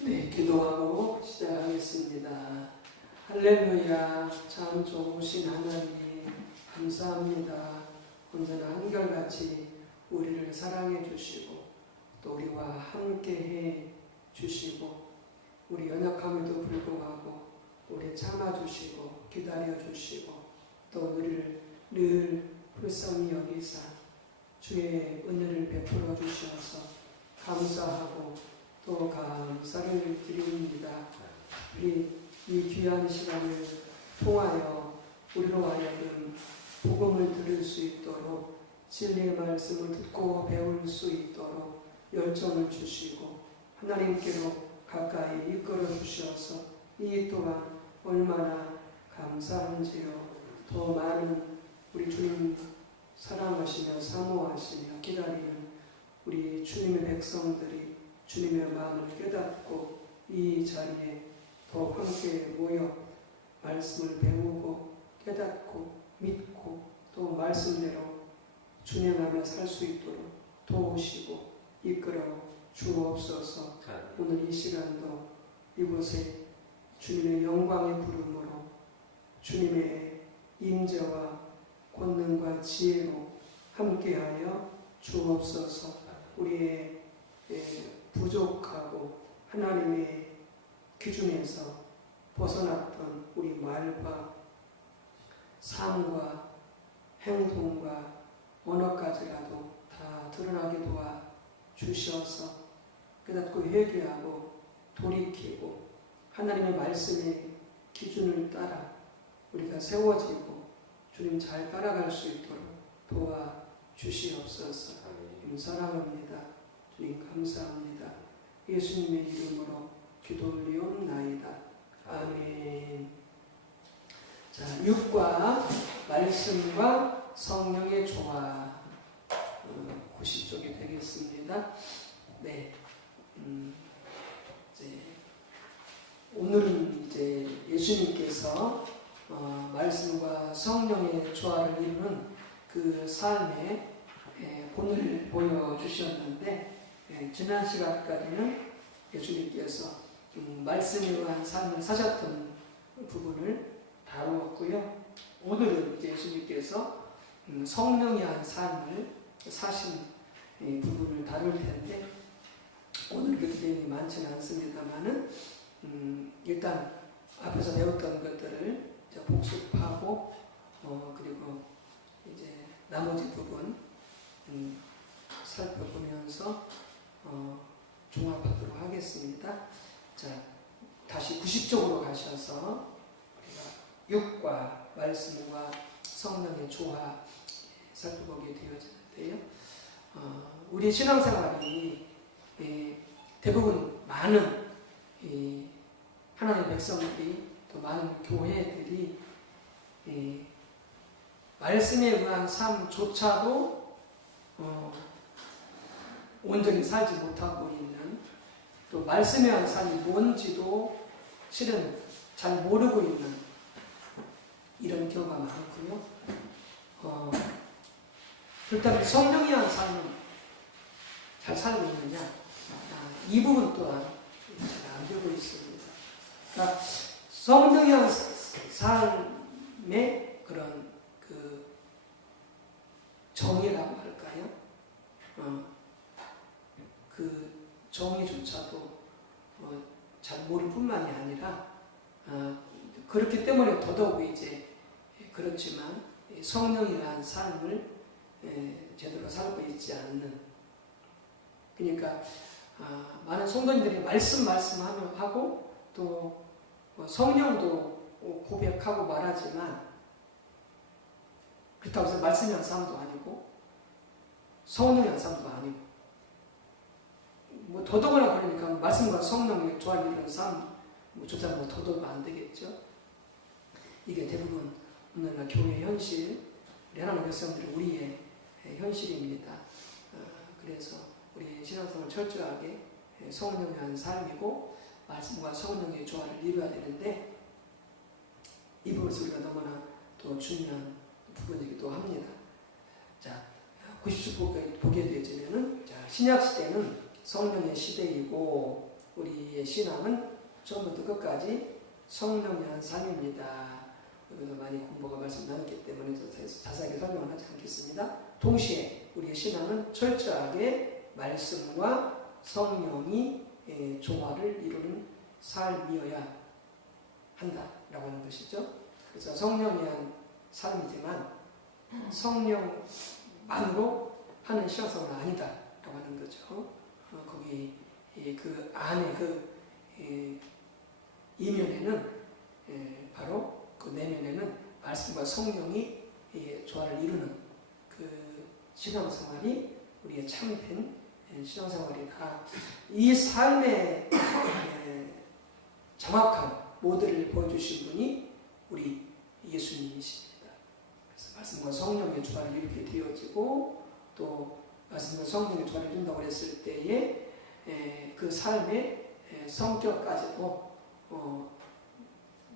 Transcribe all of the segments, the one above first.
네, 기도하고 시작하겠습니다. 할렐루야, 참 좋으신 하나님 감사합니다. 언제나 한결같이 우리를 사랑해 주시고 또 우리와 함께해 주시고 우리 연약함에도 불구하고 우리 참아주시고 기다려주시고 또 우리를 늘 불쌍히 여기사 주의 은혜를 베풀어 주셔서 감사하고 또 감사를 드립니다. 우리 이 귀한 시간을 통하여 우리로 하여금 복음을 들을 수 있도록 진리의 말씀을 듣고 배울 수 있도록 열정을 주시고 하나님께로 가까이 이끌어 주셔서 이 또한 얼마나 감사한지요. 더 많은 우리 주님 사랑하시며 사모하시며 기다리는 우리 주님의 백성들이 주님의 마음을 깨닫고 이 자리에 더 함께 모여 말씀을 배우고 깨닫고 믿고 또 말씀대로 주님 안에 살 수 있도록 도우시고 이끌어 주옵소서. 오늘 이 시간도 이곳에 주님의 영광의 부름으로 주님의 임재와 권능과 지혜로 함께하여 주옵소서. 우리의 부족하고 하나님의 기준에서 벗어났던 우리 말과 삶과 행동과 언어까지라도 다 드러나게 도와 주셔서 깨닫고 회개하고 돌이키고 하나님의 말씀의 기준을 따라 우리가 세워지고 주님 잘 따라갈 수 있도록 도와 주시옵소서. 사랑합니다. 주님 감사합니다. 예수님의 이름으로 기도 올리옵나이다. 아멘. 자, 육과 말씀과 성령의 조화 90쪽이 되겠습니다. 네. 오늘은 이제 예수님께서 말씀과 성령의 조화를 이루는 그 삶의 본을 보여주셨는데 지난 시간까지는 예수님께서 말씀에 의한 삶을 사셨던 부분을 다루었고요. 오늘은 예수님께서 성령에 의한 삶을 사신 부분을 다룰 텐데 오늘 그 내용이 많지는 않습니다만은 일단 앞에서 배웠던 것들을 이제 복습하고 그리고 이제 나머지 부분 살펴보면서 종합하도록 하겠습니다. 자, 다시 90쪽으로 가셔서 우리가 육과 말씀과 성령의 조화 살펴보게 되어지는데요. 우리 신앙생활이 대부분 많은 하나님의 백성들이 또 많은 교회들이 말씀에 의한 삶조차도 온전히 살지 못하고 있는 또 말씀에 의한 삶이 뭔지도 실은 잘 모르고 있는 이런 경우가 많고요. 그렇다면 성령에 의한 삶은 잘 살고 있느냐? 이 부분 또한 잘 안 되고 있습니다. 그러니까 성령에 의한 삶의 그런 그 정의라고 할까요? 그 정의조차도 잘 모를 뿐만이 아니라 그렇기 때문에 더더욱 이제 그렇지만 성령이라는 삶을 제대로 살고 있지 않는, 그러니까 많은 성도님들이 말씀하고 또 성령도 고백하고 말하지만 그렇다고 해서 말씀이란 삶도 아니고 성령이란 삶도 아니고 뭐 더더구나 그러니까 말씀과 성령의 조화를 이루는 삶조차 뭐 더더욱 안 되겠죠. 이게 대부분 오늘날 교회의 현실, 우리 하나님의 백성들이 우리의 현실입니다. 그래서 우리 신앙생활을 철저하게 성령에 의한 삶이고 말씀과 성령의 조화를 이루어야 되는데 이 부분에서 우리가 너무나 또 중요한 부분이기도 합니다. 자, 90쪽 보게 되어지면은 신약 시대는 성령의 시대이고 우리의 신앙은 처음부터 끝까지 성령의 한 삶입니다. 우리도 많이 공부가 말씀 나눴기 때문에 자세하게 설명을 하지 않겠습니다. 동시에 우리의 신앙은 철저하게 말씀과 성령이 조화를 이루는 삶이어야 한다라고 하는 것이죠. 그래서 성령의 한 삶이지만 성령만으로 하는 신앙생활은 아니다라고 하는 거죠. 거기 그 안에 그 이면에는 바로 그 내면에는 말씀과 성령이 조화를 이루는 그 신앙생활이 우리의 참된 신앙생활이다. 이 삶의 정확한 모델을 보여주신 분이 우리 예수님이십니다. 그래서 말씀과 성령의 조화를 이루게 되어지고 또 말씀과 성령의 조화를 이룬다고 했을 때에 그 삶의 성격까지도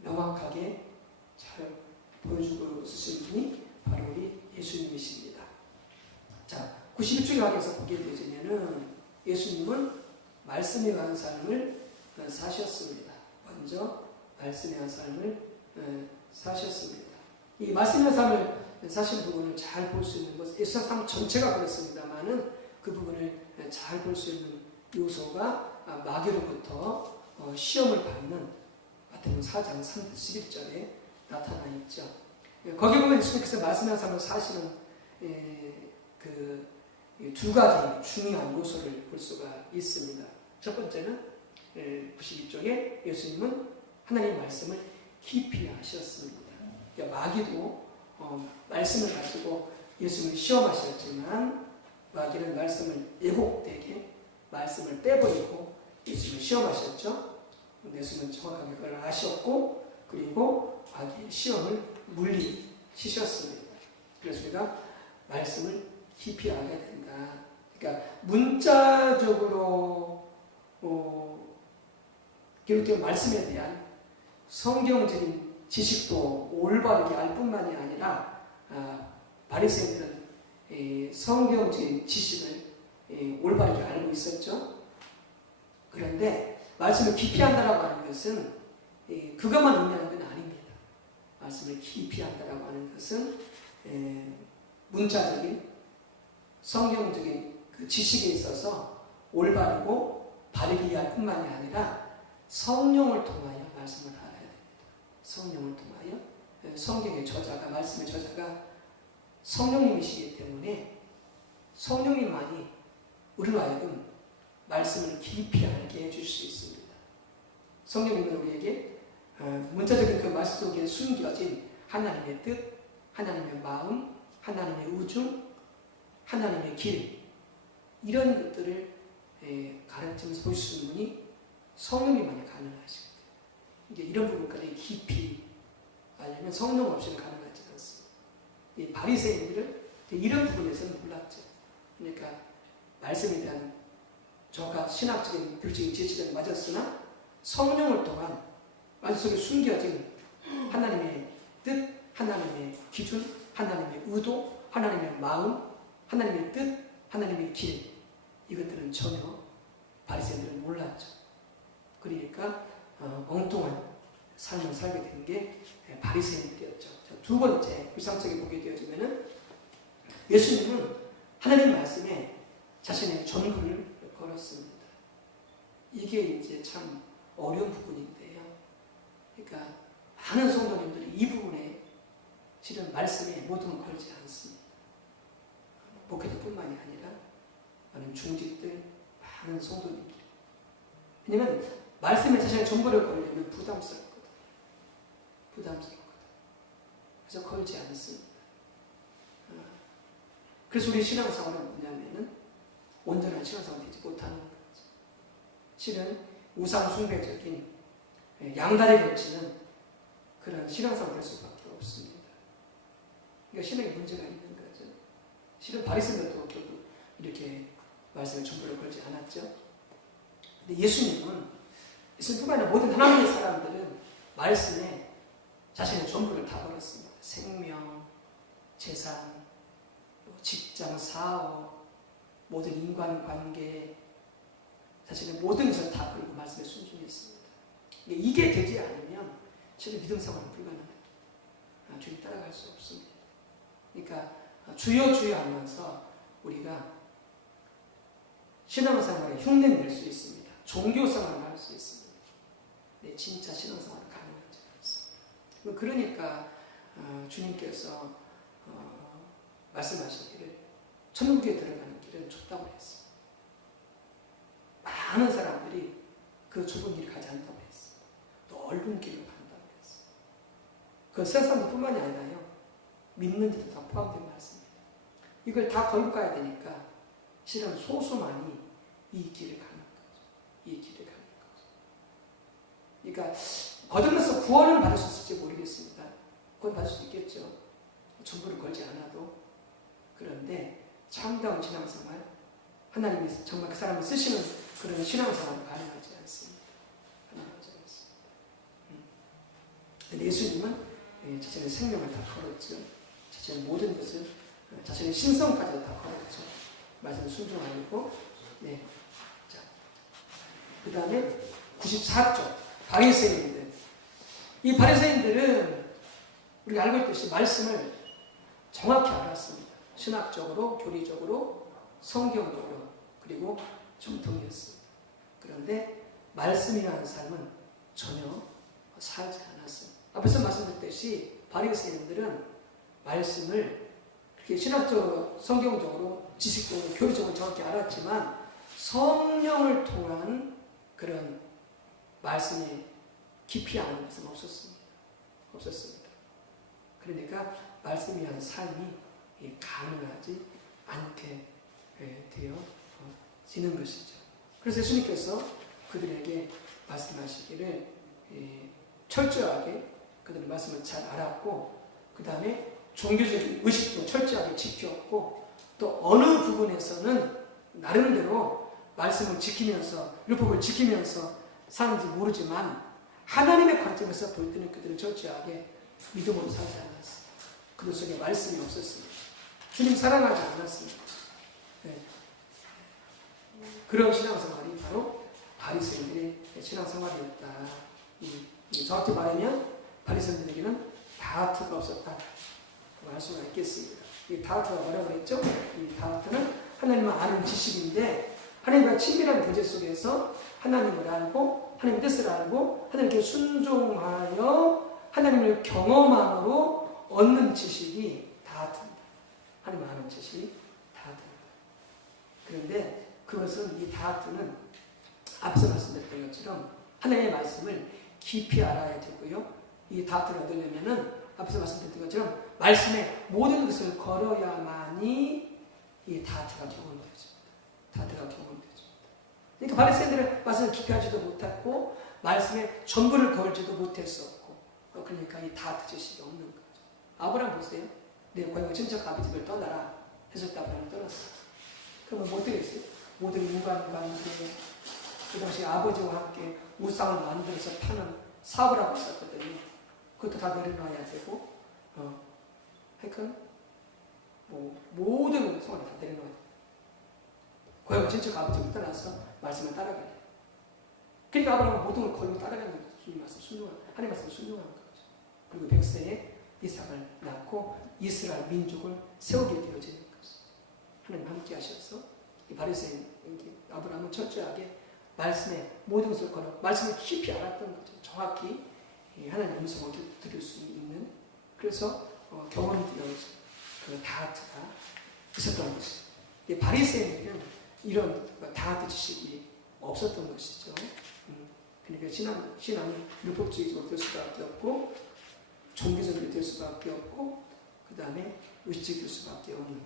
명확하게 잘 보여주고 있으신 분이 바로 우리 예수님이십니다. 자, 91쪽에 가서 보게 되면은 예수님은 말씀에 관한 삶을 사셨습니다. 먼저 말씀에 관한 삶을 사셨습니다. 이 말씀에 관한 삶을 사신 부분을 잘 볼 수 있는 것, 예수님 삶 전체가 그렇습니다만은 그 부분을 잘 볼 수 있는 요소가 마귀로부터 시험을 받는 마태복음 4장 11절에 나타나 있죠. 거기 보면 예수님께서 말씀의 삶을 사시는 그 두 가지 중요한 요소를 볼 수가 있습니다. 첫 번째는 92쪽에 예수님은 하나님의 말씀을 깊이 아셨습니다. 그러니까 마귀도 말씀을 가지고 예수님을 시험하셨지만 마귀는 말씀을 왜곡되게 말씀을 빼버리고 예수님을 시험하셨죠. 예수님은 정확하게 그걸 아셨고 그리고 마귀의 시험을 물리치셨습니다. 그래서 우리가 말씀을 깊이 알아야 된다. 그러니까 문자적으로 기록된 말씀에 대한 성경적인 지식도 올바르게 알 뿐만이 아니라 바리새인들은 성경적인 지식을 올바르게 알고 있었죠. 그런데 말씀을 깊이 한다라고 하는 것은 그것만 의미하는 건 아닙니다. 말씀을 깊이 한다라고 하는 것은 문자적인 성경적인 그 지식에 있어서 올바르고 바르게 이해할 뿐만이 아니라 성령을 통하여 말씀을 알아야 됩니다. 성령을 통하여 성경의 저자가 말씀의 저자가 성령님이시기 때문에 성령님만이 우리로 하여금 말씀을 깊이 알게 해줄 수 있습니다. 성령님은 우리에게 문자적인 그 말씀 속에 숨겨진 하나님의 뜻, 하나님의 마음, 하나님의 우중, 하나님의 길 이런 것들을 가르치면서 볼 수 있는 분이 성령님만이 가능하십니다. 이제 이런 부분까지 깊이 알려면 성령 없이는 가능하지 않습니다. 이 바리새인들은 이런 부분에서는 몰랐죠. 그러니까 말씀에 대한 저가 신학적인 교리적인 지식은 맞았으나 성령을 통한 말씀 속에 숨겨진 하나님의 뜻, 하나님의 기준, 하나님의 의도, 하나님의 마음, 하나님의 뜻, 하나님의 길 이것들은 전혀 바리새인들은 몰랐죠. 그러니까 엉뚱한 삶을 살게 된 게 바리새인들이었죠. 두 번째 불상적에 보게 되어지면은 예수님은 하나님 말씀에 자신의 전부를 걸었습니다. 이게 이제 참 어려운 부분인데요. 그러니까 많은 성도님들이 이 부분에 실은 말씀에 모든 걸지 않습니다. 목회자뿐만이 아니라 많은 중직들, 많은 성도님들. 왜냐면 말씀에 자신의 전부를 걸려면 부담스럽거든요. 그래서 걸지 않습니다. 그래서 우리 신앙생활은 뭐냐면은 온전한 신앙생활이 되지 못하는 거죠. 실은 우상 숭배적인 양다리 걸치는 그런 신앙생활이 될 수밖에 없습니다. 그러니까 신앙에 문제가 있는 거죠. 실은 바리새인들도 결국 이렇게 말씀에 전부를 걸지 않았죠. 근데 예수님뿐만 아니라 모든 하나님의 사람들은 말씀에 자신의 전부를 다 걸었습니다. 생명, 재산, 직장, 사업, 모든 인간관계, 자신의 모든 것을 다 걸고 말씀에 순종했습니다. 이게 되지 않으면 실은 믿음 생활은 불가능합니다. 주님 따라갈 수 없습니다. 그러니까 주여 주여 하면서 우리가 신앙생활에 흉내를 낼 수 있습니다. 종교생활을 할 수 있습니다. 네, 진짜 신앙생활은 가능하지 않습니다. 그러니까 주님께서 말씀하시기를 천국에 들어가는 길은 좁다고 했어요. 많은 사람들이 그 좁은 길을 가지 않다고 했어요. 넓은 길을 간다고 했어요. 그 세상뿐만이 아니라요. 믿는 자도 다 포함된 말씀입니다. 이걸 다 걸고 가야 되니까 실은 소수만이 이 길을 가는 거죠. 이 길을 가는 거죠. 그러니까 거듭나서 구원을 받을 수 있을지 모르겠습니다. 구원 받을 수 있겠죠. 전부를 걸지 않아도. 그런데 참다운 신앙생활, 하나님이 정말 그 사람을 쓰시는 그런 신앙생활은 가능하지 않습니다. 가능하지 않습니다. 예수님은 자신의 생명을 다 걸었죠. 자신의 모든 것을, 자신의 신성까지도 다 걸었죠. 말씀을 순종하고, 네. 자, 그 다음에 94쪽, 바리새인들. 이 바리새인들은 우리가 알고 있듯이 말씀을 정확히 알았습니다. 신학적으로, 교리적으로, 성경적으로, 그리고 정통이었습니다. 그런데 말씀이라는 삶은 전혀 살지 않았습니다. 앞에서 말씀드렸듯이 바리새인들은 말씀을 그렇게 신학적으로, 성경적으로, 지식적으로, 교리적으로 정확히 알았지만 성령을 통한 그런 말씀이 깊이 아는 것은 없었습니다. 없었습니다. 그러니까 말씀이라는 삶이 가능하지 않게 되어지는 것이죠. 그래서 예수님께서 그들에게 말씀하시기를 철저하게 그들의 말씀을 잘 알았고, 그 다음에 종교적인 의식도 철저하게 지켰고, 또 어느 부분에서는 나름대로 말씀을 지키면서, 율법을 지키면서 사는지 모르지만 하나님의 관점에서 볼 때는 그들은 철저하게 믿음으로 살지 않았습니다. 그들 속에 말씀이 없었습니다. 주님 사랑하지 않았습니다. 네. 그런 신앙생활이 바로 바리새인들의 신앙생활이었다. 정확히 말하면 바리새인들에게는 다투가 없었다. 할 수가 있겠습니다. 이 다투가 뭐라고 했죠? 이 다투는 하나님을 아는 지식인데, 하나님과 친밀한 교제 속에서 하나님을 알고 하나님의 뜻을 알고 하나님께 순종하여 하나님을 경험함으로 얻는 지식이 다투입니다. 하나님을 아는 지식이 다투입니다. 그런데 그것은, 이 다투는 앞서 말씀드렸던 것처럼 하나님의 말씀을 깊이 알아야 되고요. 이 다투를 얻으려면은 앞서 말씀드렸던 것처럼 말씀의 모든 것을 걸어야만이 이 다투가 경험되죠. 다투가 경험되죠. 그러니까 바리새인들은 말씀을 깊이 하지도 못했고 말씀에 전부를 걸지도 못했었고, 그러니까 이 다투 지식이 없는 거죠. 아브라함 보세요. 내 고향 친척 아버지 집을 떠나라 해서 아브라함을 떠났어요. 그러면 뭐 어떻게 했어요? 모든 인간관계, 그 당시 아버지와 함께 우상을 만들어서 파는 사업을 하고 있었거든요. 그것도 다 내려놔야 되고, 하여튼 모든 성을 다 내려놔야 돼요. 고향 친척 아버지를 떠나서 말씀을 따라가야 돼요. 그러니까 아브라함은 모든 걸 걸고 따라가는 거죠. 주님 말씀 순종하는, 하나님 말씀 순종하는 거죠. 그리고 백세에 이삭을 낳고 이스라엘 민족을 세우게 되어지는 것이죠. 하나님 함께 하셔서 이 바리새인 아브라함은 철저하게 말씀의 모든 것을 걸어 말씀을 깊이 알았던 거죠. 정확히 하나님의 음성을 들을 수 있는, 그래서 경험이 되어서 그 다트가 있었던 것이죠. 바리새인들은 이런 다트 지식이 없었던 것이죠. 그러니까 신앙이 율법주의적으로 될 수밖에 없고, 종교적으로 될 수밖에 없고, 그 다음에 의식될 수밖에 없는.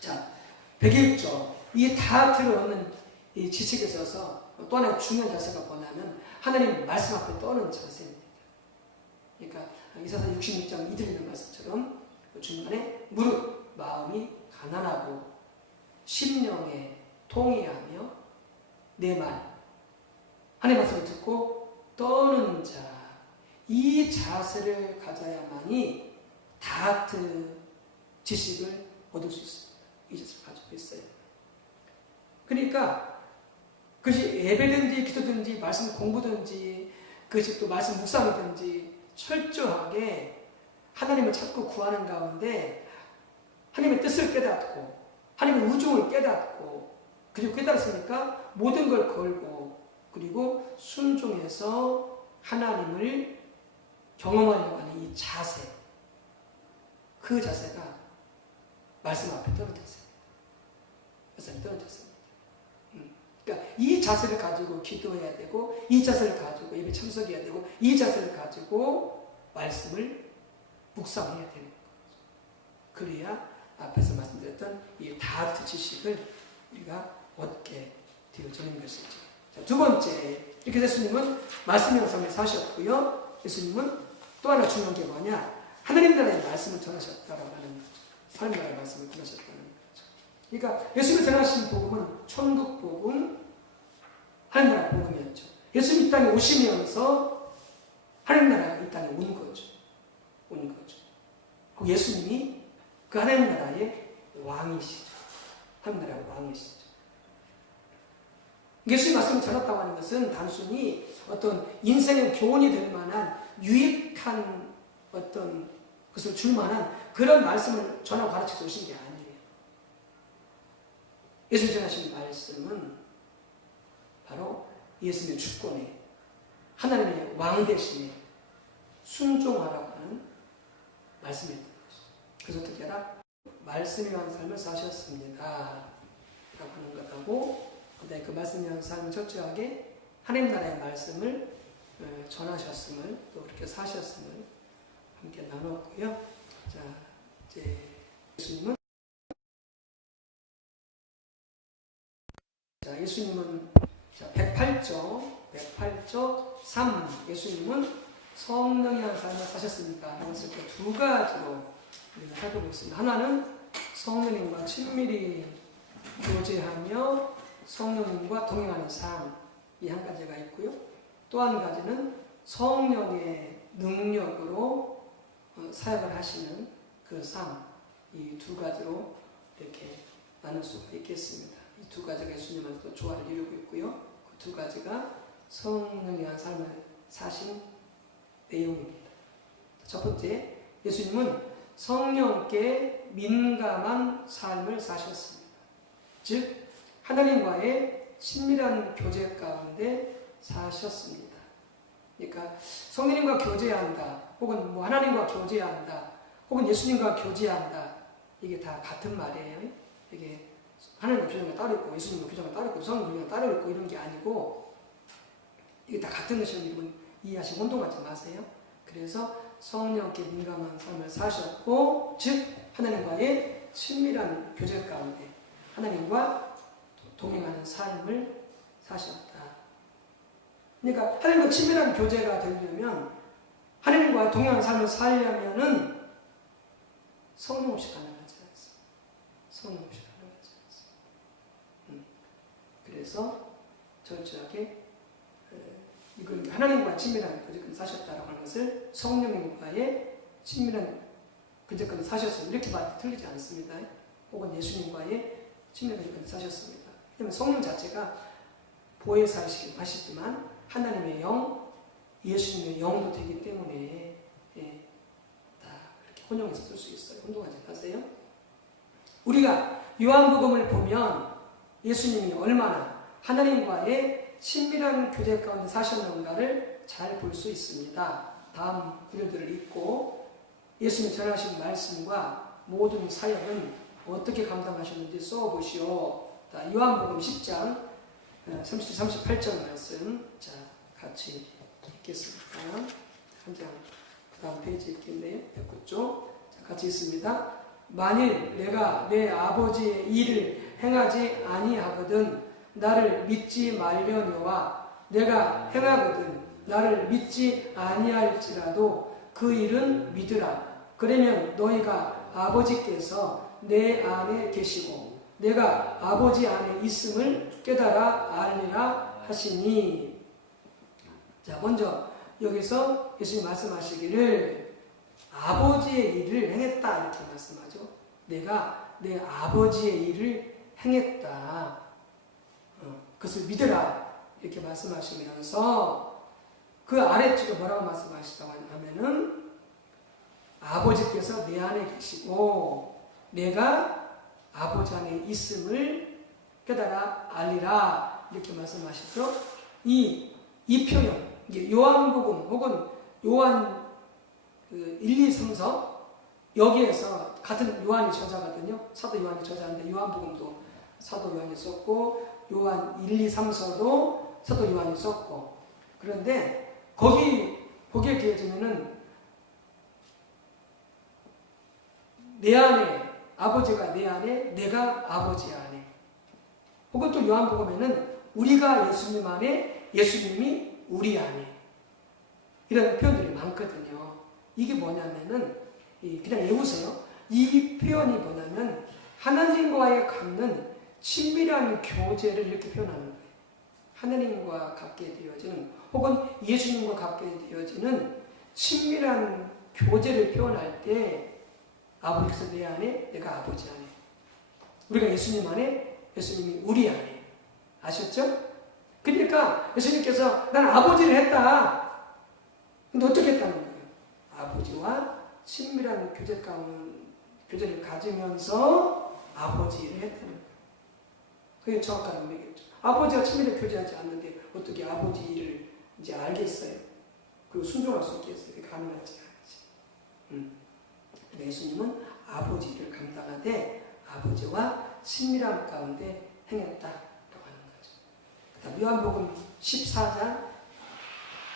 자, 101조. 이 다트를 얻는 이 지식에 있어서 또 하나의 중요한 자세가 뭐냐면 하나님 말씀 앞에 떠는 자세입니다. 그러니까 이사야 66장 이들 있는 말씀처럼 중간에 무릇 마음이 가난하고 심령에 통회하며 내 말 하나님 말씀을 듣고 떠는 자, 이 자세를 가져야만이 다트 지식을 얻을 수 있습니다. 이 자세를 가지고 있어요. 그러니까 그것이 예배든지 기도든지 말씀 공부든지 그것이 또 말씀 묵상이든지 철저하게 하나님을 찾고 구하는 가운데 하나님의 뜻을 깨닫고 하나님의 우중을 깨닫고 그리고 깨달았으니까 모든 걸 걸고 그리고 순종해서 하나님을 경험하려고 하는 이 자세, 그 자세가 말씀 앞에 떨어졌어요. 말씀에 떨어졌습니다. 그러니까 이 자세를 가지고 기도해야 되고 이 자세를 가지고 예배 참석해야 되고 이 자세를 가지고 말씀을 묵상해야 되는 거죠. 그래야 앞에서 말씀드렸던 이 다트 지식을 우리가 얻게 되어지는 것이죠. 자, 두 번째, 이렇게 예수님은 말씀의 삶을 사셨고요. 예수님은 또 하나 중요한 게 뭐냐? 하나님 나라의 말씀을 전하셨다라고 하는 거죠. 하나님 나라의 말씀을 전하셨다는 거죠. 그러니까 예수님이 전하신 복음은 천국 복음, 하나님 나라 복음이었죠. 예수님 이 땅에 오시면서 하나님 나라가 이 땅에 온 거죠. 온 거죠. 그리고 예수님이 그 하나님 나라의 왕이시죠. 하나님 나라의 왕이시죠. 예수님 말씀을 전했다고 하는 것은 단순히 어떤 인생의 교훈이 될 만한 유익한 어떤 것을 줄 만한 그런 말씀을 전하고 가르쳐서 오신 게 아니에요. 예수님 전하신 말씀은 바로 예수님의 주권에 하나님의 왕 대신에 순종하라고 하는 말씀이었던 것이죠. 그래서 어떻게 하라? 말씀에 의한 삶을 사셨습니다. 라고 하는 것하고 그다음에 그 말씀에 의한 삶을 철저하게 하나님 나라의 말씀을 전하셨음을 또 그렇게 사셨음을 함께 나눴고요. 자, 이제 예수님은 108조 3 예수님은 성령이라는 삶을 사셨습니까? 라고 했을 때 두 가지로 우리가 살펴보고 있습니다. 하나는 성령님과 친밀히 교제하며 성령님과 동행하는 삶, 이 한 가지가 있고요. 또 한 가지는 성령의 능력으로 사역을 하시는 그 삶, 이 두 가지로 이렇게 나눌 수가 있겠습니다. 이 두 가지가 예수님한테 또 조화를 이루고 있고요. 그 두 가지가 성령에 의한 삶을 사신 내용입니다. 첫 번째, 예수님은 성령께 민감한 삶을 사셨습니다. 즉, 하나님과의 친밀한 교제 가운데 사셨습니다. 그러니까 성령님과 교제한다, 혹은 뭐 하나님과 교제한다, 혹은 예수님과 교제한다, 이게 다 같은 말이에요. 이게 하나님과 교제가 따로 있고 예수님과 교제가 따로 있고 성령과 따로 있고 이런 게 아니고 이게 다 같은 것이라는 여러분 이해하시고 혼동하지 마세요. 그래서 성령께 민감한 삶을 사셨고, 즉 하나님과의 친밀한 교제 가운데 하나님과 동행하는 삶을 사셨다. 그러니까 하나님과 친밀한 교제가 되려면, 하나님과 동행하는 삶을 살려면은 성령 없이 가능하지 않습니다. 성령 없이 가능하지 않습니다. 그래서 철저하게 이걸 하나님과 친밀한 교제까지 사셨다라고 하는 것을 성령님과의 친밀한 교제까지 사셨습니다. 이렇게 말이 틀리지 않습니다. 혹은 예수님과의 친밀한 교제까지 사셨습니다. 왜냐하면 성령 자체가 보혜사이시기도 하시지만 하나님의 영, 예수님의 영도 되기 때문에 다 그렇게 혼용해서 쓸 수 있어요. 혼동하지 마세요. 우리가 요한복음을 보면 예수님이 얼마나 하나님과의 친밀한 교제 가운데 사셨는가를 잘 볼 수 있습니다. 다음 구절들을 읽고 예수님이 전하신 말씀과 모든 사역은 어떻게 감당하셨는지 써보시오. 요한복음 10장 37, 38절 말씀, 자, 같이 읽겠습니다. 한 장, 그 다음 페이지 읽겠네요. 109쪽. 자, 같이 읽습니다. 만일 내가 내 아버지의 일을 행하지 아니하거든 나를 믿지 말려니와 내가 행하거든 나를 믿지 아니할지라도 그 일은 믿으라. 그러면 너희가 아버지께서 내 안에 계시고 내가 아버지 안에 있음을 깨달아 알리라 하시니. 자, 먼저 여기서 예수님 말씀하시기를 아버지의 일을 행했다 이렇게 말씀하죠. 내가 내 아버지의 일을 행했다. 그것을 믿으라 이렇게 말씀하시면서 그 아래쪽에 뭐라고 말씀하시다고 하면은 아버지께서 내 안에 계시고 내가 아버지 안에 있음을 깨달아 알리라 이렇게 말씀하시죠. 이 표현, 이게 요한복음 혹은 요한 1, 2, 3서 여기에서 같은 요한이 저자거든요. 사도 요한이 저자인데 요한복음도 사도 요한이 썼고 요한 1, 2, 3서도 사도 요한이 썼고 그런데 거기에 비해지면은 내 안에 아버지가 내 안에 내가 아버지 안에 혹은 또 요한복음에는 우리가 예수님 안에 예수님이 우리 안에 이런 표현들이 많거든요. 이게 뭐냐면은 그냥 외우세요. 이 표현이 뭐냐면 하나님과의 갖는 친밀한 교제를 이렇게 표현하는 거예요. 하나님과 갖게 되어지는 혹은 예수님과 갖게 되어지는 친밀한 교제를 표현할 때 아버지께서 내 안에 내가 아버지 안에 우리가 예수님 안에 예수님이 우리 안에 아셨죠? 그러니까 예수님께서 난 아버지를 했다. 근데 어떻게 했다는 거예요? 아버지와 친밀한 교제를 가지면서 아버지를 했다는 거예요. 그게 정확한 의미겠죠. 아버지와 친밀하게 교제하지 않는데 어떻게 아버지를 이제 알겠어요? 그리고 순종할 수 있겠어요? 그게 가능하지 않지. 예수님은 아버지를 감당하되 아버지와 친밀함 가운데 행했다라고 하는 거죠. 그다음 요한복음 14장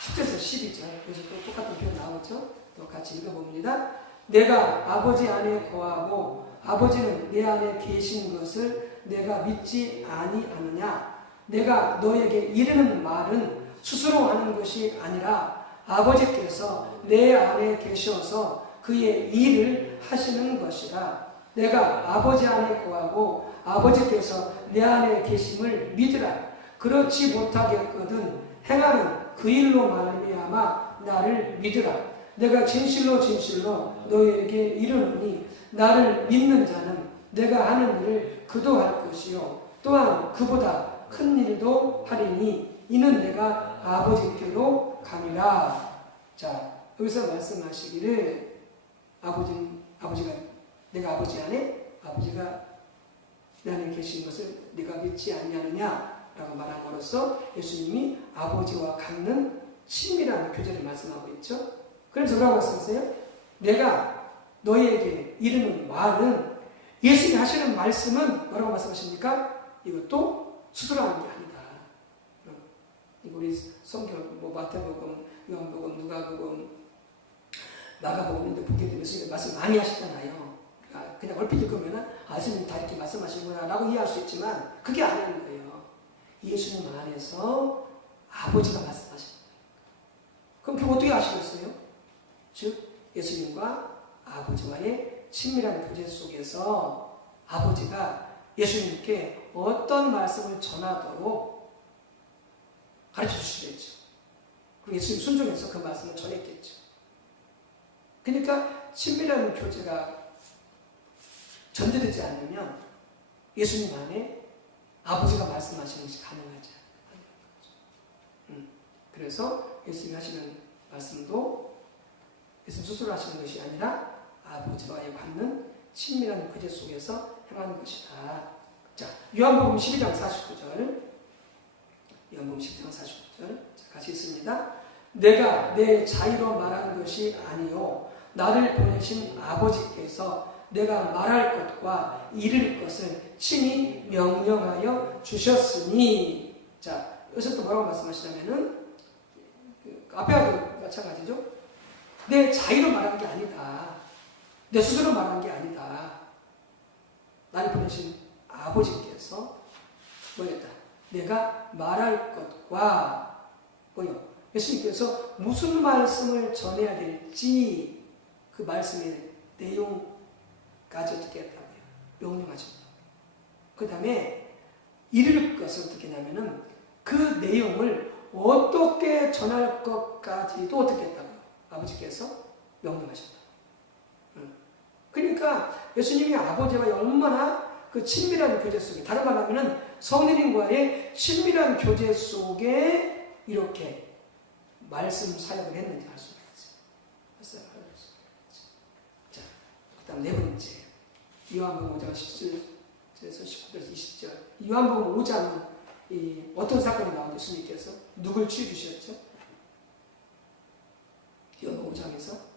10절에서 12절 여기서 또 똑같은 표현 나오죠. 또 같이 읽어봅니다. 내가 아버지 안에 거하고 아버지는 내 안에 계신 것을 내가 믿지 아니하느냐. 내가 너에게 이르는 말은 스스로 하는 것이 아니라 아버지께서 내 안에 계셔서 그의 일을 하시는 것이라. 내가 아버지 안에 거하고 아버지께서 내 안에 계심을 믿으라. 그렇지 못하겠거든 행하는 그 일로 말미암아 나를 믿으라. 내가 진실로 너희에게 이르노니 나를 믿는 자는 내가 하는 일을 그도 할 것이요 또한 그보다 큰 일도 하리니 이는 내가 아버지께로 가니라. 자, 여기서 말씀하시기를 아버지가 내가 아버지 안에 아버지가 내 안에 계신 것을 네가 믿지 아니하느냐라고 말함으로써 예수님이 아버지와 갖는 친밀한 교제를 말씀하고 있죠. 그래서 뭐라고 말씀하세요? 내가 너희에게 이르는 말은 예수님이 하시는 말씀은 뭐라고 말씀하십니까? 이것도 스스로 하는 게 아니다. 이거 우리 성경 마태복음, 요한복음, 누가복음, 마가복음인데 보게 되면 예수님이 말씀 많이 하시잖아요. 그냥 얼핏 읽으면 예수님 다 이렇게 말씀하시구나 라고 이해할 수 있지만 그게 아니라는 거예요. 예수님 안에서 아버지가 말씀하시는 거예요. 그럼 그걸 어떻게 아시겠어요? 즉 예수님과 아버지와의 친밀한 교제 속에서 아버지가 예수님께 어떤 말씀을 전하도록 가르쳐 주시겠죠. 그리고 예수님 순종해서 그 말씀을 전했겠죠. 그러니까 친밀한 교제가 전제되지 않으면 예수님 안에 아버지가 말씀하시는 것이 가능하지 않는 거죠. 그래서 예수님이 하시는 말씀도 예수님 스스로 하시는 것이 아니라 아버지와의 갖는 친밀한 교제 속에서 행하는 것이다. 자, 요한복음 12장 49절. 요한복음 12장 49절. 같이 읽습니다. 내가 내 자유로 말한 것이 아니요 나를 보내신 아버지께서 내가 말할 것과 이를 것을 친히 명령하여 주셨으니. 자, 여기서 또 뭐라고 말씀하시냐면은 앞에와도 마찬가지죠. 내 자유로 말한 게 아니다. 내 스스로 말한 게 아니다. 나를 보내신 아버지께서 뭐였다? 내가 말할 것과 뭐요? 예수님께서 무슨 말씀을 전해야 될지 그 말씀의 내용까지 어떻게 했다고요? 명령하셨다. 그 다음에 이를 것을 어떻게 하냐면은 그 내용을 어떻게 전할 것까지도 어떻게 했다고요? 아버지께서 명령하셨다. 그러니까 예수님이 아버지와 얼마나 그 친밀한 교제 속에, 다른 말로 하면은 성령님과의 친밀한 교제 속에 이렇게 말씀 사역을 했는지 알 수가 있어요. 자, 그 다음 네 번째. 요한복음 5장 17절에서 19절에서 20절. 요한복음 5장은 어떤 사건이 나오는데 예수님께서 누굴 취해 주셨죠? 요한복음 5장에서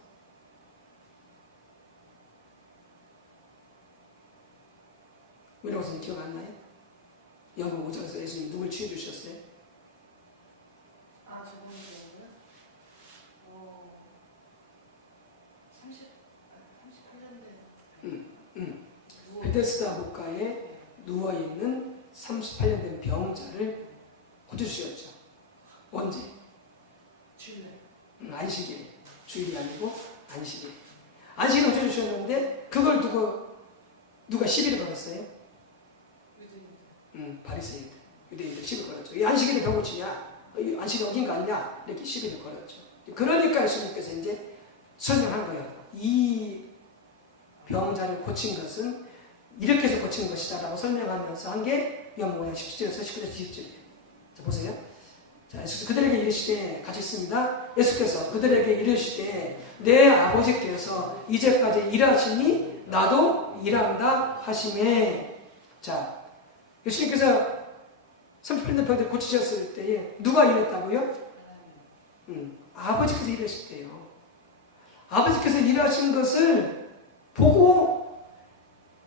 뭐라고 기억 안 나요? 요한복음 5장에서 예수님 누굴 취해 주셨어요? 저번이요? 38년 베데스다 물가에 누워있는 38년 된 병자를 고쳐주셨죠. 언제? 주일. 안식일. 주일이 아니고 안식일. 안식일을 고쳐주셨는데 그걸 누가 시비를 걸었어요? 바리새인들. 유대인들 시비를 걸었죠. 이 안식일에 병 고치냐? 안식일 어긴 거 아니냐? 이렇게 시비를 걸었죠. 그러니까 예수님께서 이제 설명한 거예요. 이 병자를 고친 것은 이렇게 해서 고친 것이다 라고 설명하면서 한 게 요한복음 17절에서 19절에서 20절이에요. 자, 보세요. 자, 예수께서 그들에게 이르시되, 같이 있습니다. 예수께서 그들에게 이르시되 내 아버지께서 이제까지 일하시니 나도 일한다 하시매. 자, 예수님께서 38년 병자를 고치셨을 때에 누가 일했다고요? 아버지께서 일하실 때요. 아버지께서 일하신 것을 보고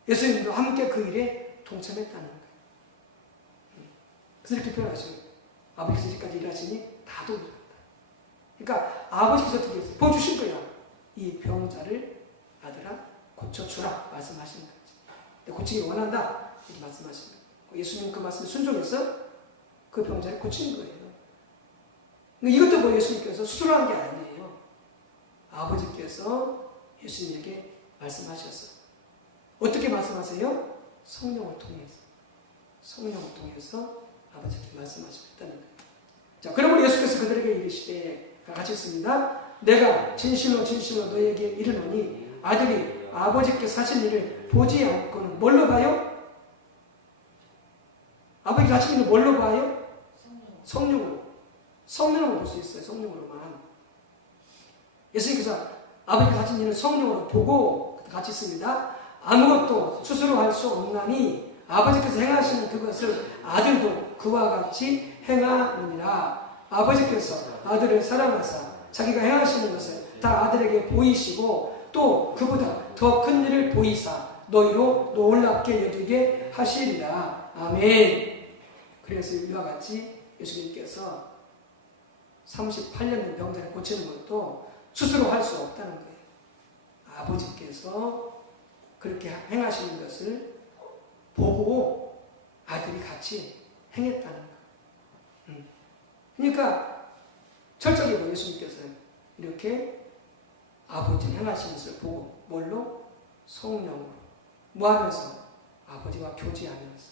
예수님도 함께 그 일에 동참했다는 거예요. 그래서 이렇게 표현하시고 아버지께서 이제까지 일하시니 나도 일한다. 그러니까 아버지께서 어떻게 했어요? 보여주신 거야. 이 병자를 아들아 고쳐주라 말씀하시는 거지. 고치기 원한다 이렇게 말씀하시는 거예요. 예수님 그 말씀에 순종해서 그 병자를 고치는 거예요. 이것도 뭐 예수님께서 수술한 게 아니에요. 아버지께서 예수님에게 말씀하셨어요. 어떻게 말씀하세요? 성령을 통해서. 성령을 통해서 아버지께 말씀하셨다는 거예요. 자, 그러므로 예수께서 그들에게 이르시되, 같이 있습니다. 내가 진실로 진실로 너희에게 이르노니 아들이 아버지께서 하신 일을 보지 않고는 뭘로 봐요? 아버지가 하신 일을 뭘로 봐요? 성령으로. 성령으로 볼 수 있어요. 성령으로만. 예수님께서 아버지가 하신 일을 성령으로 보고 같이 있습니다. 아무것도 스스로 할 수 없나니 아버지께서 행하시는 그것을 아들도 그와 같이 행하느니라. 아버지께서 아들을 사랑하사 자기가 행하시는 것을 다 아들에게 보이시고 또 그보다 더 큰 일을 보이사 너희로 놀랍게 여기게 하시리라. 아멘. 그래서 이와 같이 예수님께서 38년 된 병자를 고치는 것도 스스로 할 수 없다는 거예요. 아버지께서 그렇게 행하시는 것을 보고 아들이 같이 행했다는 거예요. 그러니까 철저히 예수님께서는 이렇게 아버지 행하시는 것을 보고 뭘로? 성령으로. 뭐 하면서? 아버지와 교제하면서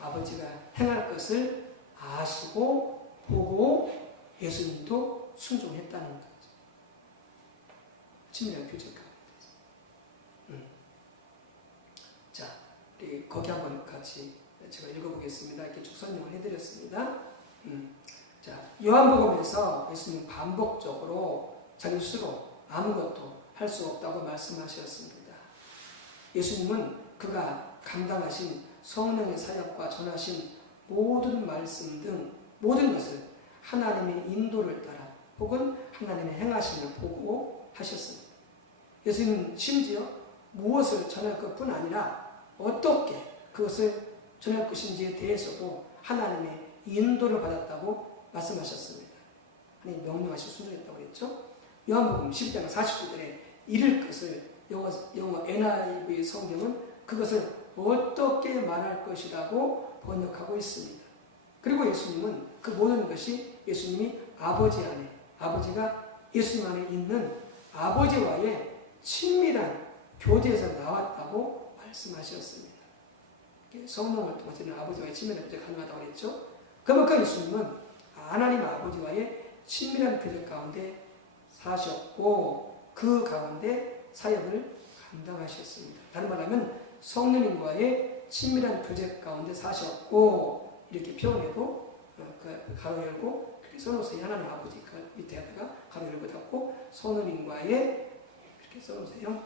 아버지가 행할 것을 아시고 보고 예수님도 순종했다는 거죠. 친밀한 교제 가운데. 자, 우리 거기 한번 같이 제가 읽어보겠습니다. 이렇게 쭉 설명을 해드렸습니다. 자, 요한복음에서 예수님 반복적으로 자기 스스로 아무것도 할 수 없다고 말씀하셨습니다. 예수님은 그가 감당하신 성령의 사역과 전하신 모든 말씀 등 모든 것을 하나님의 인도를 따라 혹은 하나님의 행하심을 보고 하셨습니다. 예수님은 심지어 무엇을 전할 것뿐 아니라 어떻게 그것을 전할 것인지에 대해서도 하나님의 인도를 받았다고 말씀하셨습니다. 하나님 명령하시고 순종했다고 했죠. 요한복음 12장 49절에 이를 것을 영어 NIV 성경은 그것을 어떻게 말할 것이라고 번역하고 있습니다. 그리고 예수님은 그 모든 것이 예수님이 아버지 안에, 아버지가 예수님 안에 있는 아버지와의 친밀한 교제에서 나왔다고 말씀하셨습니다. 성령을 통해서는 아버지와의 친밀한 교제가 가능하다고 했죠. 그만큼 예수님은 하나님 아버지와의 친밀한 교제 가운데 사셨고 그 가운데 사역을 감당하셨습니다. 다른 말하면 성령님과의 친밀한 교제 가운데 사셨고 이렇게 표현해도 가로 열고 그렇게 써놓으세요. 하나님 아버지 밑에다가 가로 열고 닫고 성령님과의 이렇게 써놓으세요.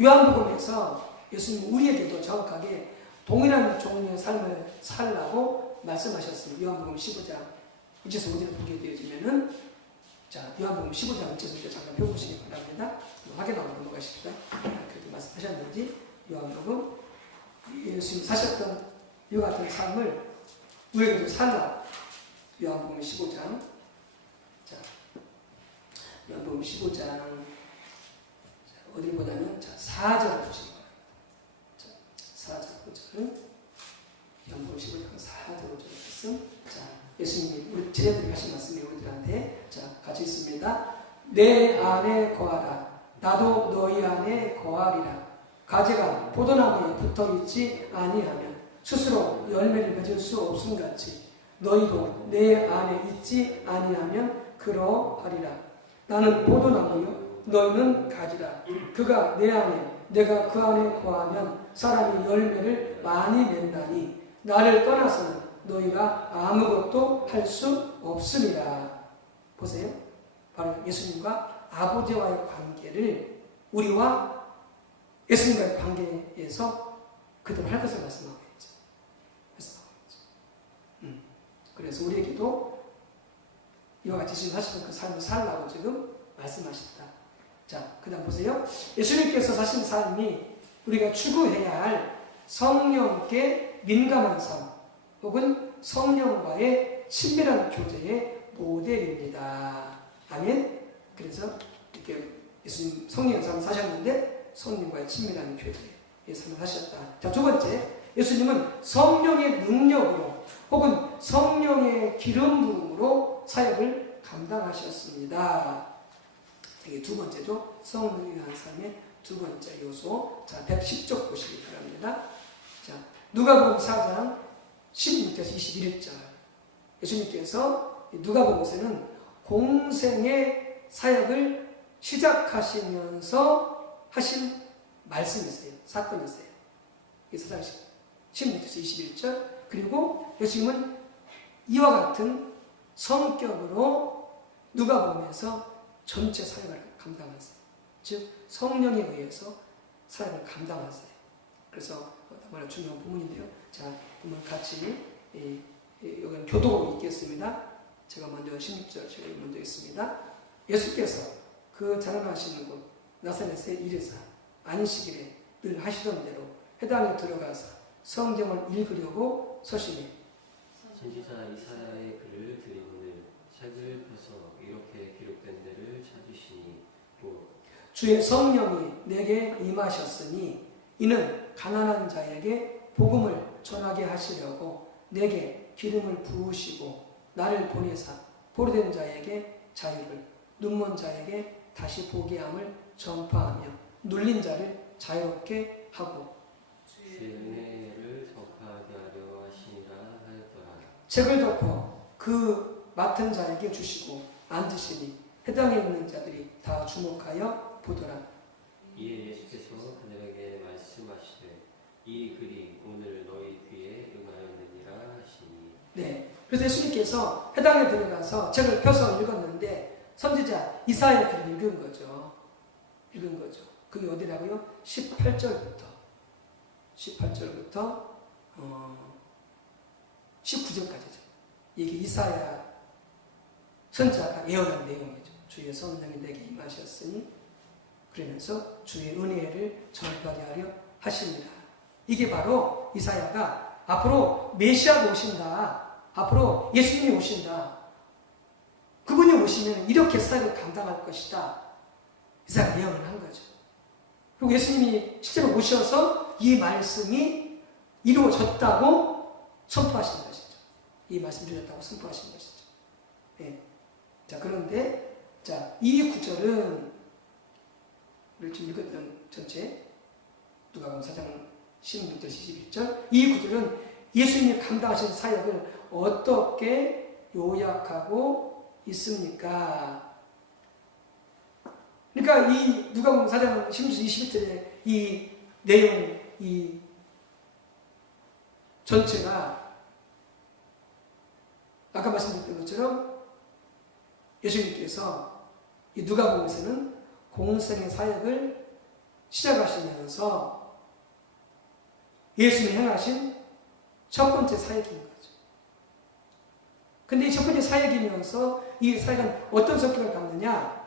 요한복음에서 예수님 우리에게도 정확하게 동일한 종류의 삶을 살라고 말씀하셨습니다. 요한복음 15장 1절에서 5절을 보게 되어지면은 자 요한복음 15장 1절에서 5절 잠깐 펴보시기 바랍니다. 확인하고 넘어가십시다. 그렇게 말씀하셨는지 요한복음 예수님 사셨던 이와 같은 삶을 우리에게도 살라. 요한복음 15장 자 요한복음 15장 어디 보다는 자 4절을 보시기 바랍니다. 자 4절 5절은 요한복음 15장 4절 5절 말씀. 자 예수님이 우리 제자들이 하신 말씀이 우리들한테 자 같이 있습니다. 내 안에 거하라. 나도 너희 안에 거하리라. 가지가 포도나무에 붙어있지 아니하면 스스로 열매를 맺을 수 없음같이 너희도 내 안에 있지 아니하면 그러하리라. 나는 포도나무요 너희는 가지라. 그가 내 안에 내가 그 안에 거하면 사람이 열매를 많이 낸다니 나를 떠나서는 너희가 아무것도 할 수 없으리라. 보세요. 바로 예수님과 아버지와의 관계를 우리와 예수님과의 관계에서 그대로 할 것을 말씀하고 있죠. 그래서 우리에게도 이와 같이 지금 하시는 그 삶을 살라고 지금 말씀하셨다. 자, 그 다음 보세요. 예수님께서 사신 삶이 우리가 추구해야 할 성령께 민감한 삶 혹은 성령과의 친밀한 교제의 모델입니다. 아멘. 그래서 이렇게 예수님 성령의 삶을 사셨는데 성령과의 친밀한 교제의 삶을 하셨다. 자, 두 번째, 예수님은 성령의 능력으로 혹은 성령의 기름 부음으로 사역을 감당하셨습니다. 이게 두 번째죠. 성령의 삶의 두 번째 요소. 자, 110쪽 보시기 바랍니다. 자, 누가복음 4장 16절에서 21절. 예수님께서 누가복음에서는 공생의 사역을 시작하시면서 하신 말씀이 있어요. 사건이 있어요. 이 4장 16절에서 21절. 그리고 예수님은 이와 같은 성격으로 누가복음에서 전체 사역을 감당하세요. 즉 성령에 의해서 사역을 감당하세요. 그래서 정말 중요한 부분인데요. 자, 그러면 같이 여기는 교도로 읽겠습니다. 제가 먼저 16절 제가 먼저 읽습니다. 예수께서 그 자라나시는 곳 나사렛에 이르사 안식일에 늘 하시던 대로 회당에 들어가서 성경을 읽으려고 서시니 선지자 이사야의 글을 드리고는 책을 펴서 이렇게 기록된 데를 찾으시니 또 주의 성령이 내게 임하셨으니 이는 가난한 자에게 복음을 전하게 하시려고 내게 기름을 부으시고 나를 보내사 포로된 자에게 자유를 눈먼 자에게 다시 보게 함을 전파하며 눌린 자를 자유롭게 하고 주의 은혜를 전파하게 하려 하시니라 하였더라. 책을 덮어 그 맡은 자에게 주시고 앉으시니 해당에 있는 자들이 다 주목하여 보더라. 이에 예수께서 그들에게 말씀하시되 이 글이 오늘 너희 귀에 응하였느니라 하시니. 네. 그래서 예수님께서 해당에 들어가서 책을 펴서 읽었는데 선지자 이사야의 글을 읽은 거죠. 그게 어디라고요? 18절부터 19절까지죠. 이게 이사야 선지자가 예언한 내용이죠. 주의 성령이 내게 임하셨으니 그러면서 주의 은혜를 전파하게 하려 하십니다. 이게 바로 이사야가 앞으로 메시아가 오신다. 앞으로 예수님이 오신다. 그분이 오시면 이렇게 사역을 감당할 것이다. 이사야가 예언을 한 거죠. 그리고 예수님이 실제로 오셔서 이 말씀이 이루어졌다고 선포하신 것이죠. 이 말씀 이루어졌다고 선포하신 것이죠. 네. 자, 그런데 자, 이 구절은 우리 지금 읽었던 전체 누가복음 4장 16절 21절 이 구절은 예수님이 감당하신 사역을 어떻게 요약하고 있습니까? 그러니까 이 누가복음 4장 16절 21절에 이 내용 이 전체가 아까 말씀드렸던 것처럼 예수님께서 이 누가복음에서는 공생의 사역을 시작하시면서 예수님이 행하신 첫 번째 사역인 거죠. 근데 이 첫 번째 사역이면서 이 사역은 어떤 성격을 갖느냐?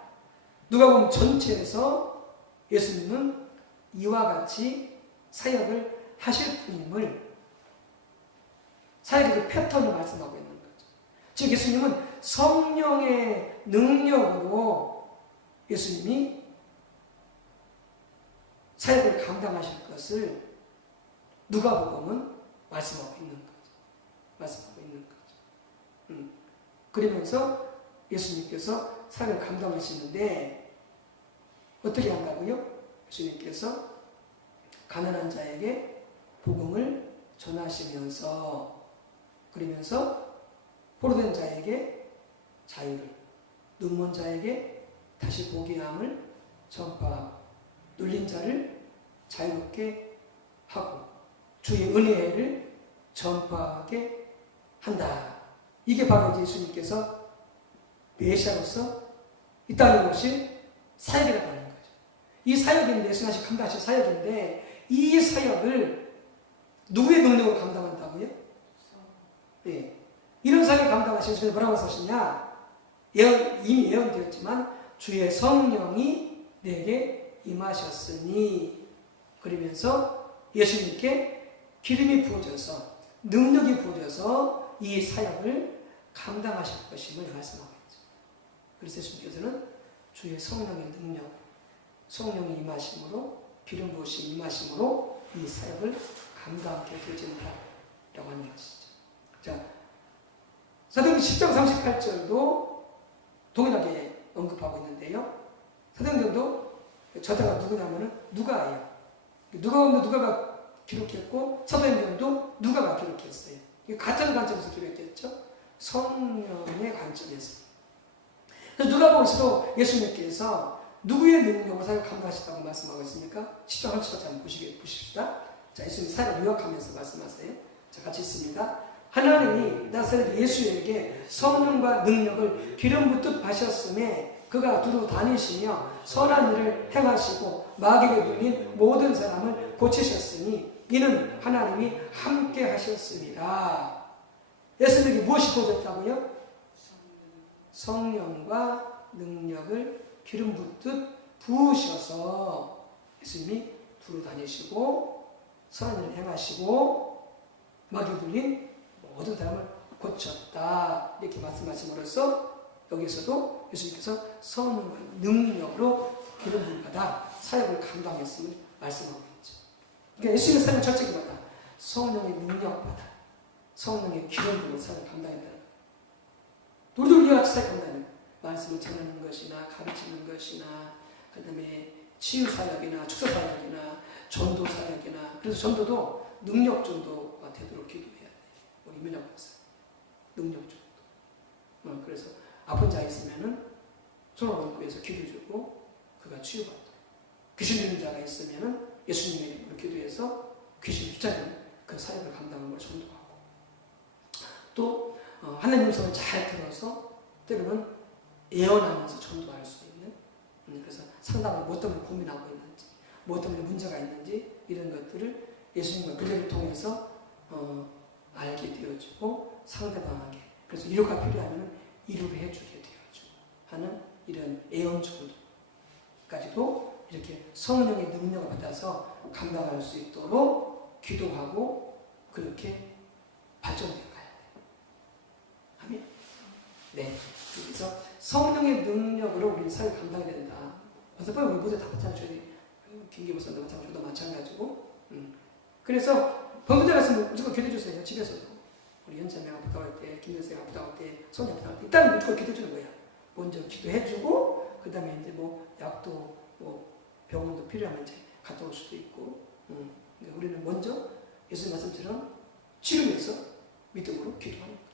누가복음 전체에서 예수님은 이와 같이 사역을 하실 분임을 사역의 그 패턴을 말씀하고 있는 거죠. 즉 예수님은 성령의 능력으로 예수님이 사역을 감당하실 것을 누가복음은 말씀하고 있는 거죠. 말씀하고 있는 거죠. 그러면서 예수님께서 사역을 감당하시는데 어떻게 한다고요? 예수님께서 가난한 자에게 복음을 전하시면서 그러면서 포로된 자에게 자유를, 눈먼 자에게 다시 보게 함을 전파하고 눌린 자를 자유롭게 하고 주의 은혜를 전파하게 한다. 이게 바로 예수님께서 메시아로서 이 땅에 오신 사역이라고 하는 거죠. 이 사역인데 예수님이 감당하신 사역인데 이 사역을 누구의 능력으로 감당한다고요? 네. 이런 사역을 감당하신 예수님이 뭐라고 하셨냐? 이미 예언되었지만 주의 성령이 내게 임하셨으니 그러면서 예수님께 기름이 부어져서 능력이 부어져서 이 사역을 감당하실 것임을 말씀하고 있죠. 그래서 예수님께서는 주의 성령의 능력, 성령의 임하심으로 기름 부으심 임하심으로 이 사역을 감당하게 되어진다라고 하는 것이죠. 자, 사도행전 10장 38절도 동일하게 언급하고 있는데요. 사도행전도 저자가 누구냐면은 누가예요. 누가가 기록했고 사도행전도 누가가 기록했어요. 같은 관점에서 기록했죠. 성령의 관점에서. 그래서 누가복음에서도 예수님께서 누구의 능력으로 사역을 감당하셨다고 말씀하고 있습니까? 10장 30절 한번 보십시다. 자, 예수님 사역을 요약하면서 말씀하세요. 자, 같이 있습니다. 하나님이 나사렛 예수에게 성령과 능력을 기름 붓듯 하셨음에 그가 두루 다니시며 선한 일을 행하시고 마귀에게 눌린 모든 사람을 고치셨으니 이는 하나님이 함께 하셨습니다. 예수님에게 무엇이 부어졌다고요? 성령과 능력을 기름 붓듯 부으셔서 예수님이 두루 다니시고 선한 일을 행하시고 마귀에 눌린 모든 사람을 고쳤다. 이렇게 말씀하심으로써 여기서도 예수님께서 성령과 능력으로 기름을 받아 사역을 감당했음을 말씀하고 있죠. 그러니까 예수님의 사역은 절제기마다 성령의 능력받아 성령의 기름으로 사역을 감당했다. 우리도 이와 같이 사역 감당하는 말씀을 전하는 것이나 가르치는 것이나 그 다음에 치유 사역이나 축사 사역이나 전도 사역이나 그래서 전도도 능력 전도가 되도록 기도해야 돼요. 우리 민혁 박사 능력 전도. 그래서 아픈 자 있으면은 손을 얹고 해서 기도해주고 그가 치유받도록. 귀신 들린 자가 있으면은 예수님의 이름으로 기도해서 귀신 쫓아내는 그 사역을 감당하는 걸 전도하고 또 하나님 음성을 잘 들어서 때로는 예언하면서 전도할 수 있는 그래서 상담을 뭐 때문에 고민하고 있는지 뭐 때문에 문제가 있는지 이런 것들을 예수님과 그들을 통해서 알게 되어주고 상대방에게 그래서 위로가 필요하면 위로를 해주게 되어주고 하는 이런 예언 전도까지도 이렇게 성령의 능력을 받아서 감당할 수 있도록 기도하고 그렇게 발전되어 가야 돼요. 아멘. 네. 그래서 성령의 능력으로 우리 사역을 감당해야 된다. 그래서 빨리 우리 모두 다 마찬가지로 김기부 선도 마찬가지로 저도 마찬가지고. 그래서 병동자 같으면 무조건 기도해 주세요. 집에서도 우리 연자매가 부탁할 때, 김여생가 부탁할 때, 손녀 부탁할 때 일단 무조건 기도해 주는 거야. 먼저 기도해주고 그 다음에 이제 뭐 약도 뭐 병원도 필요하면 이제 갔다 올 수도 있고. 그러니까 우리는 먼저 예수님 말씀처럼 치료해서 믿음으로 기도하는 거예요.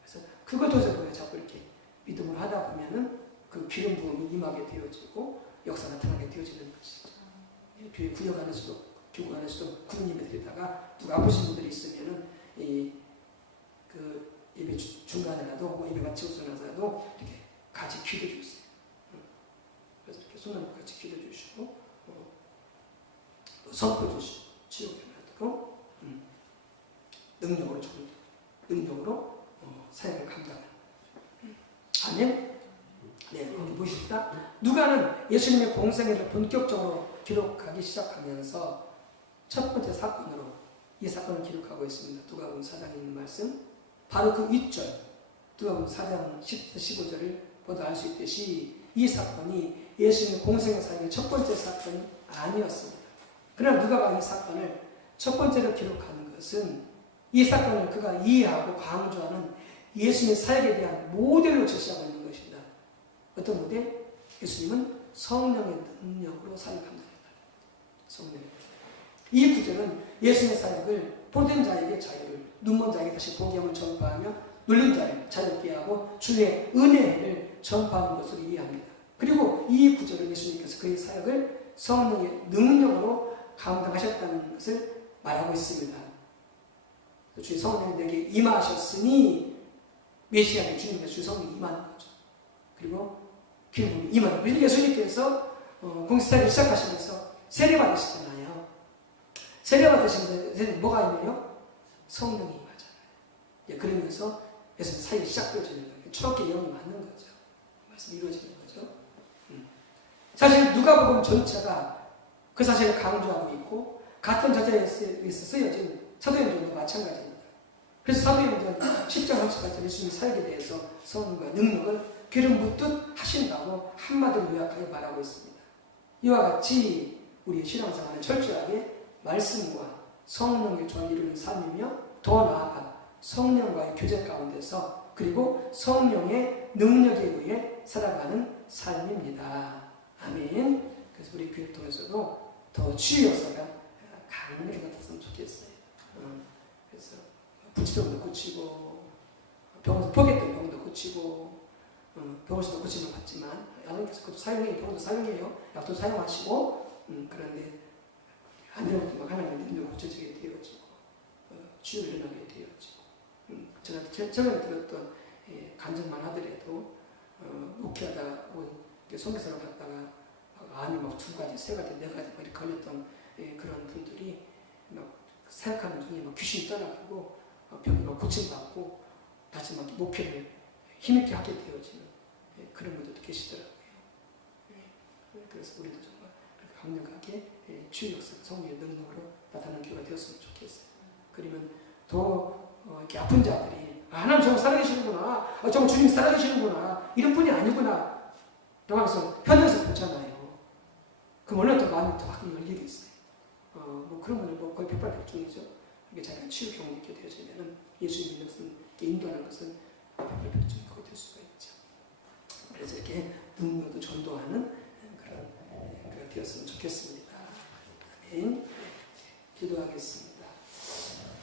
그래서 그걸 도전을 자꾸 이렇게 믿음으로 하다 보면은 그 기름 부음이 임하게 되어지고 역사 나타나게 되어지는 것이죠. 교회 구역 안에서도 교구 안에서도 군 예배드리다가 누가 아프신 분들이 있으면은 그 예배 중간에라도 뭐 예배 마치고 나서라도 이렇게 같이 기도해 주세요. 그래서 이렇게 손 잡고 같이 기도해 주시고 선포해 주시고 치유하도록 능력으로 사역을 감당하는. 아멘. 네, 여기 보십시다. 누가는 예수님의 공생애를 본격적으로 기록하기 시작하면서 첫 번째 사건으로 이 사건을 기록하고 있습니다. 누가복음 4장에 있는 말씀, 바로 그 윗절, 누가복음 4장 10절 15절을 보다 알 수 있듯이 이 사건이 예수님의 공생애 사역의 첫 번째 사건이 아니었습니다. 그러나 누가가 이 사건을 첫 번째로 기록하는 것은 이 사건을 그가 이해하고 강조하는 예수님의 사역에 대한 모델로 제시하고 있는 것입니다. 어떤 모델? 예수님은 성령의 능력으로 사역한다. 성령. 이 구절은 예수님의 사역을 보된 자에게 자유를, 눈먼 자에게 다시 복음을 전파하며 눌린 자를 자유롭게 하고 주의 은혜를 전파하는 것으로 이해합니다. 그리고 이 구절은 예수님께서 그의 사역을 성령의 능력으로 감당하셨다는 것을 말하고 있습니다. 주의 성령이 내게 임하셨으니 메시아의 주님께서 주의 성령이 임하는 거죠. 그리고 기름이 임하는 거죠. 예수님께서 공사사역을 시작하시면서 세례받으시잖아요. 세례받으시면서 뭐가 있나요? 성령이 임하잖아요. 예, 그러면서 예수님 사역이 시작되어지는 거예요. 초록의 영이 맞는 거죠. 말씀이 이루어지는 거죠. 사실 누가복음 전체가 그 사실을 강조하고 있고 같은 저자에서 쓰여진 사도행전도 마찬가지입니다. 그래서 사도행전 10장 30절에 예수님의 사역에 대해서 성령과 능력을 기름 붓듯 하신다고 한마디로 요약하여 말하고 있습니다. 이와 같이 우리의 신앙생활은 철저하게 말씀과 성령의 조합을 이루는 삶이며 더 나아가 성령과의 교제 가운데서 그리고 성령의 능력에 의해 살아가는 삶입니다. 아멘. 그래서 우리 교회 통해서도 더 치유 역사가 강하게 나타났으면 좋겠어요. 그래서 부치병도 고치고 병원에서 포기했던 병도 고치고 병원에서도 고침을 받지만 하나님께서 그것도 사용해요. 병원도 사용해요. 약도 사용하시고 그런데 안 되는 것도 막 하나님의 능력으로 고쳐지게 되어지고 치유를 일어나게 되어지고 제가 최근에 들었던 간증만 하더라도 목회하다가 선교사를 갔다가 암이 막 2가지, 3가지, 4가지 이렇게 걸렸던 그런 분들이 막 사역하는 중에 막 귀신이 떠나가고 병이 막 고침받고 다시 막 목회를 힘있게 하게 되어지는 그런 분들도 계시더라고요. 그래서 우리도 정말 강력하게 치유 역사, 성령의 능력으로 나타나는 교회가 되었으면 좋겠어요. 그러면 더 이렇게 아픈 자들이 하나님 정말 살아계시는구나, 정말 주님 살아계시는구나, 이런 분이 아니구나 하면서 현장에서 보잖아요. 그럼 얼마나 더 마음이 더 확 열리게 있어요. 뭐 그러면 뭐 거의 백발백중이죠. 이게 자기가 치유 경험을 있게 되어지면은 예수님의 것은 인도하는 것은 백발백중이 될 수가 있죠. 그래서 이렇게 능력도 전도하는 그런 교회가 되었으면 좋겠습니다. 아멘. 기도하겠습니다.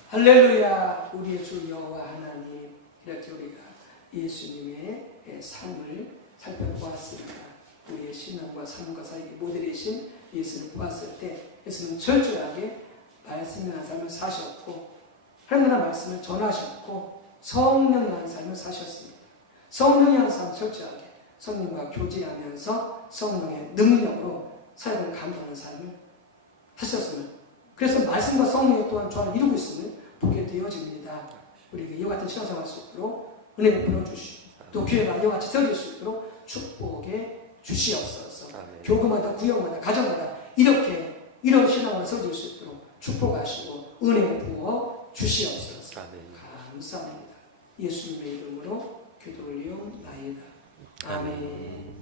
할렐루야. 우리의 주 여호와 하나님, 이렇게 우리가 예수님의 삶을 살펴보았습니다. 우리의 신앙과 삶과 사역의 모델이신 예수를 보았을 때 예수는 철저하게 말씀의 삶을 사셨고 하나님의 말씀을 전하셨고 성령의 한 삶을 사셨습니다. 성령의 한 삶을 철저하게 성령과 교제하면서 성령의 능력으로 사역을 감당하는 삶을 하셨으면, 그래서 말씀과 성령의 또한 조화를 이루고 있음을 보게 되어집니다. 우리에게 이와 같은 신앙생활 할 수 있도록 은혜 베풀어 주시고 또 교회가 이와 같이 세워질 수 있도록 축복해 주시옵소서. 교구마다 구역마다 가정마다 이렇게 이런 신앙을 세워질 수 있도록 축복하시고 은혜 부어 주시옵소서. 감사합니다. 예수님의 이름으로 기도 올리옵나이다. 아멘.